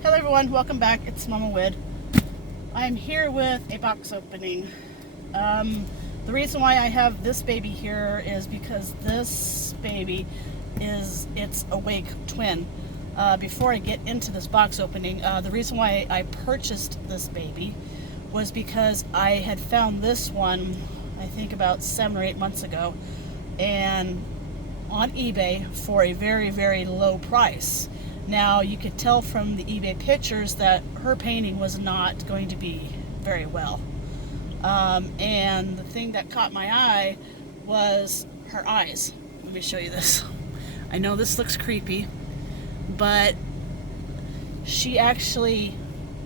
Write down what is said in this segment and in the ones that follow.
Hello everyone, welcome back. It's Mama Wid. I'm here with a box opening. The reason why I have this baby here is because this baby is its awake twin. Before I get into this box opening, the reason why I purchased this baby was because I had found this one, I think about 7 or 8 months ago, and on eBay for a very, very low price. Now, you could tell from the eBay pictures that her painting was not going to be very well. And the thing that caught my eye was her eyes. Let me show you this. I know this looks creepy, but she actually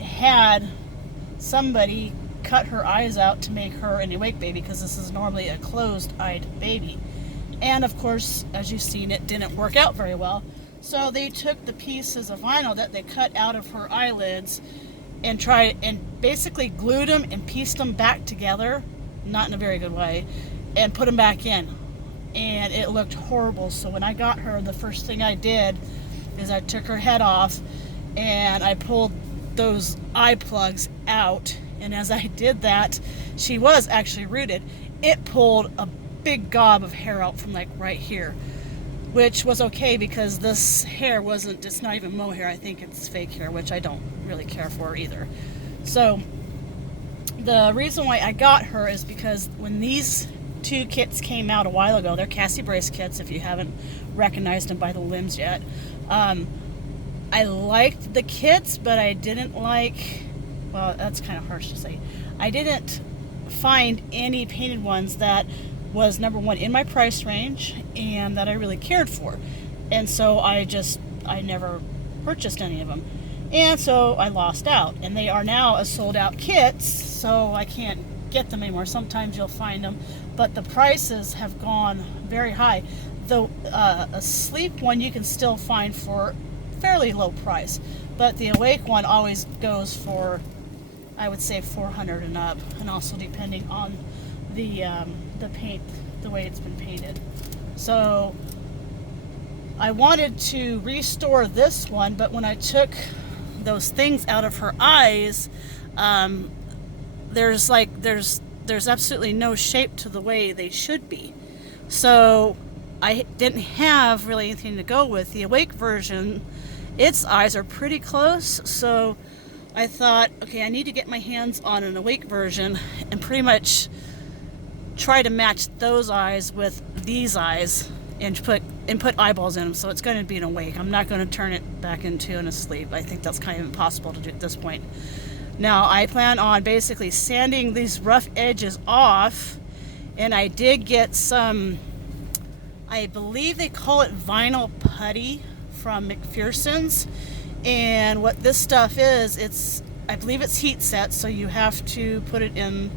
had somebody cut her eyes out to make her an awake baby, because this is normally a closed-eyed baby. And of course, as you've seen, it didn't work out very well. So they took the pieces of vinyl that they cut out of her eyelids and basically glued them and pieced them back together, not in a very good way, and put them back in. And it looked horrible. So when I got her, the first thing I did is I took her head off and I pulled those eye plugs out. And as I did that, she was actually rooted. It pulled a big gob of hair out from like right here, which was okay because this hair wasn't, it's not even mohair. I think it's fake hair, which I don't really care for either. So the reason why I got her is because when these two kits came out a while ago, they're Cassie Brace kits if you haven't recognized them by the limbs yet. I liked the kits, but I didn't like, well, that's kind of harsh to say. I didn't find any painted ones that was, number one, in my price range and that I really cared for. And so I never purchased any of them. And so I lost out. And they are now a sold out kits, so I can't get them anymore. Sometimes you'll find them, but the prices have gone very high. Though a sleep one you can still find for fairly low price, but the awake one always goes for, I would say, $400 and up, and also depending on the paint, the way it's been painted. So I wanted to restore this one, but when I took those things out of her eyes, there's absolutely no shape to the way they should be. So I didn't have really anything to go with. The awake version, its eyes are pretty close, so I thought, okay, I need to get my hands on an awake version and pretty much try to match those eyes with these eyes and put eyeballs in them. So it's going to be an awake. I'm not going to turn it back into an asleep. I think that's kind of impossible to do at this point. Now I plan on basically sanding these rough edges off, and I did get some, I believe they call it vinyl putty from McPherson's. And what this stuff is, I believe it's heat set, so you have to put it in,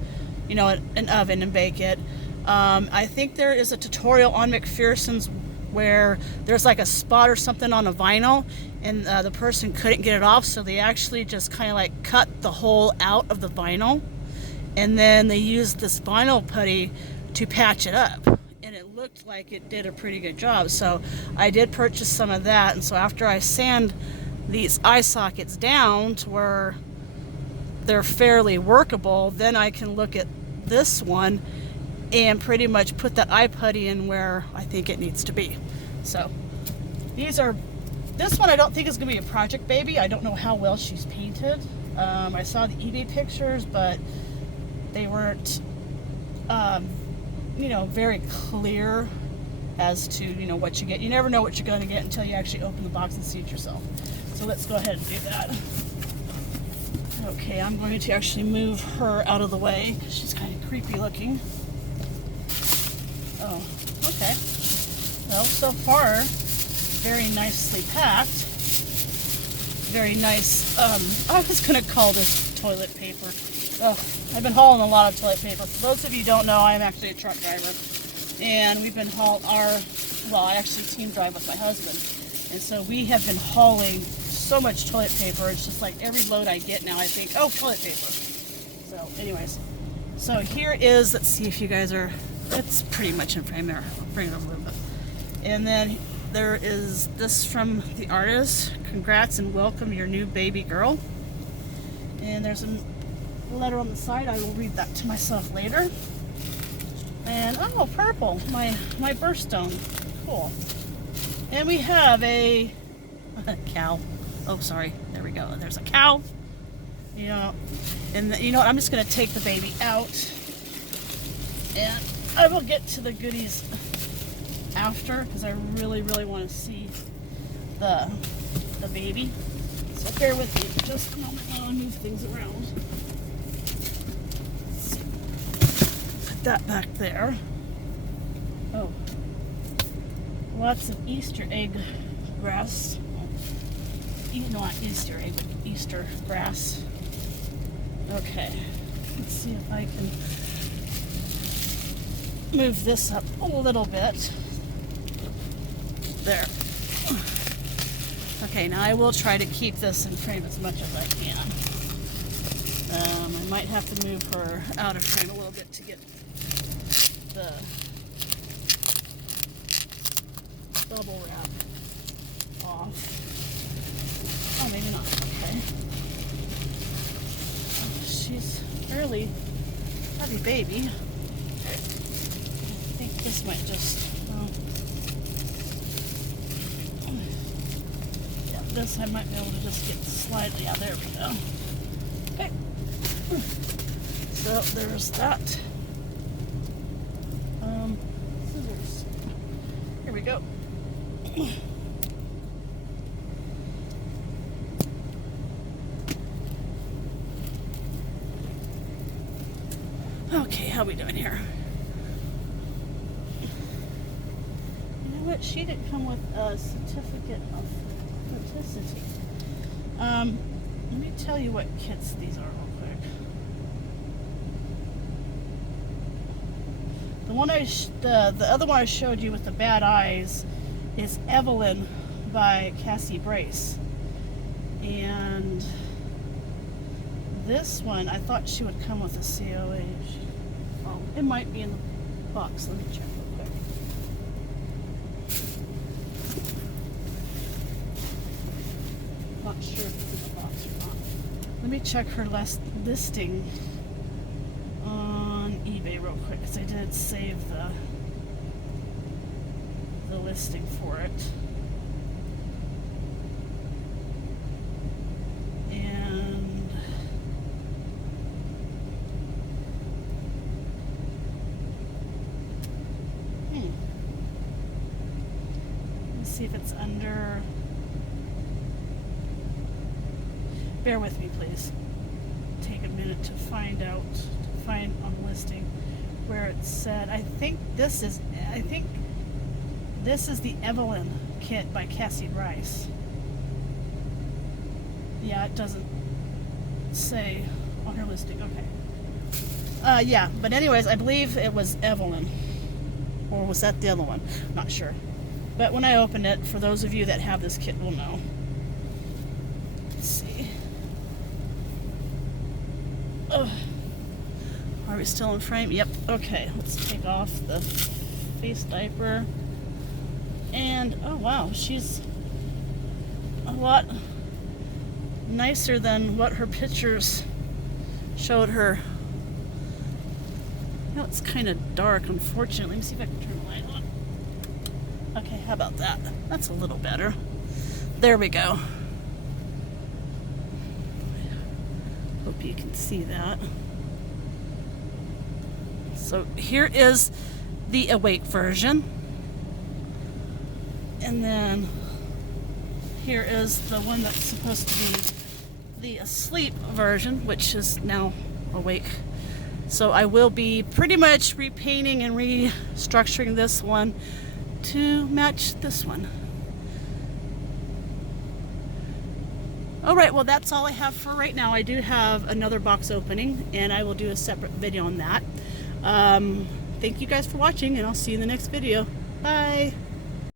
an oven and bake it. I think there is a tutorial on McPherson's where there's like a spot or something on a vinyl, and the person couldn't get it off, so they actually just kind of like cut the hole out of the vinyl, and then they used this vinyl putty to patch it up, and it looked like it did a pretty good job. So I did purchase some of that, and so after I sand these eye sockets down to where they're fairly workable, then I can look at this one and pretty much put that eye putty in where I think it needs to be. So this one I don't think is going to be a project baby. I don't know how well she's painted. I saw the eBay pictures, but they weren't very clear as to what you get. You never know what you're going to get until you actually open the box and see it yourself. So let's go ahead and do that. Okay, I'm going to actually move her out of the way because she's kind of creepy looking. Oh, okay. Well, so far, very nicely packed. Very nice. I was going to call this toilet paper. Oh, I've been hauling a lot of toilet paper. For those of you who don't know, I'm actually a truck driver. And we've been I actually team drive with my husband. And so we have been hauling so much toilet paper. It's just like every load I get now, I think, oh, toilet paper. So anyways, so here is, let's see if you guys are, it's pretty much in frame there. I'll bring it over a little bit. And then there is this from the artist. Congrats and welcome your new baby girl. And there's a letter on the side. I will read that to myself later. And oh, purple, my birthstone. Cool. And we have a cow. Oh, sorry. There we go. There's a cow. You know, and you know what? I'm just going to take the baby out, and I will get to the goodies after because I really want to see the baby. So bear with me just a moment while I move things around. Let's see. Put that back there. Oh, lots of Easter egg grass. Not Easter egg, but Easter grass. Okay, let's see if I can move this up a little bit. There. Okay, now I will try to keep this in frame as much as I can. I might have to move her out of frame a little bit to get the bubble wrap off. Oh, maybe not. Okay. She's fairly heavy baby. I think this might just, yeah, this I might be able to just get slightly, yeah, there we go. Okay. So there's that. Scissors. Here we go. Okay, how we doing here? You know what? She didn't come with a certificate of authenticity. Let me tell you what kits these are real quick. The one the other one I showed you with the bad eyes is Evelyn by Cassie Brace, and this one, I thought she would come with a COA. Oh, it might be in the box. Let me check real quick. Not sure if it's in the box or not. Let me check her last listing on eBay real quick, because I did save the listing for it. See if it's under. Bear with me, please. Take a minute to find on the listing where it said. I think this is the Evelyn kit by Cassie Brace. Yeah, it doesn't say on her listing. Okay. Yeah, but anyways, I believe it was Evelyn, or was that the other one? Not sure. But when I open it, for those of you that have this kit will know. Let's see. Oh, are we still in frame? Yep. Okay, let's take off the face diaper. And, oh wow, she's a lot nicer than what her pictures showed her. You know, it's kind of dark, unfortunately. Let me see if I can turn the light on. Okay, how about that? That's a little better. There we go. Hope you can see that. So here is the awake version. And then here is the one that's supposed to be the asleep version, which is now awake. So I will be pretty much repainting and restructuring this one to match this one. Alright, well that's all I have for right now. I do have another box opening and I will do a separate video on that. Thank you guys for watching, and I'll see you in the next video. Bye!